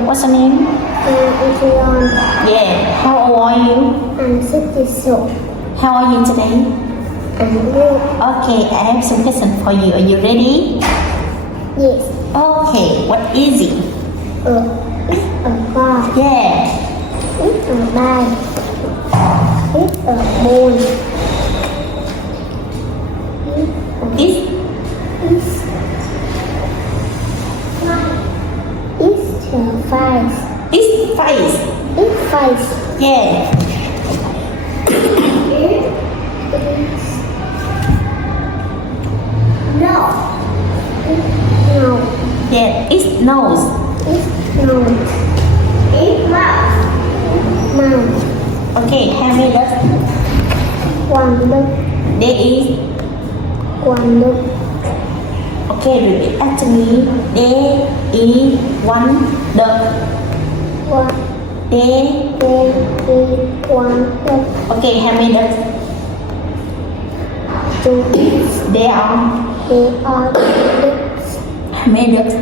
What's your name? Adrian. Yeah. How old are you? I'm 66. How are you today? I'm good. Okay, I have some questions for you. Are you ready? Yes. Okay. What is it? It's a car. Yeah. It's a bag. It's a bone. It's It's a face. it's face. It's face. Yeah. No. Yeah. It's nose. It's nose. It's mouth. Mouth. Okay. How many dots? One look. There is. One look. Okay. Repeat after me. There is one dot. One. There. There is one look. Okay. How many dots? Two. There are. They are looks. How many dots?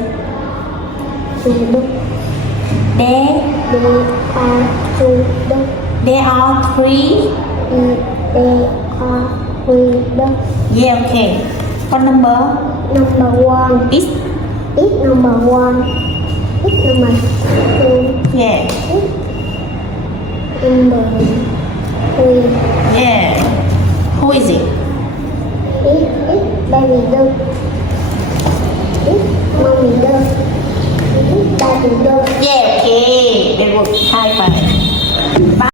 Two look. There. They are two look. There are three. They are three look. Yeah. Okay. What number? Number one. Is. It's number one. It's number two. Yeah. Number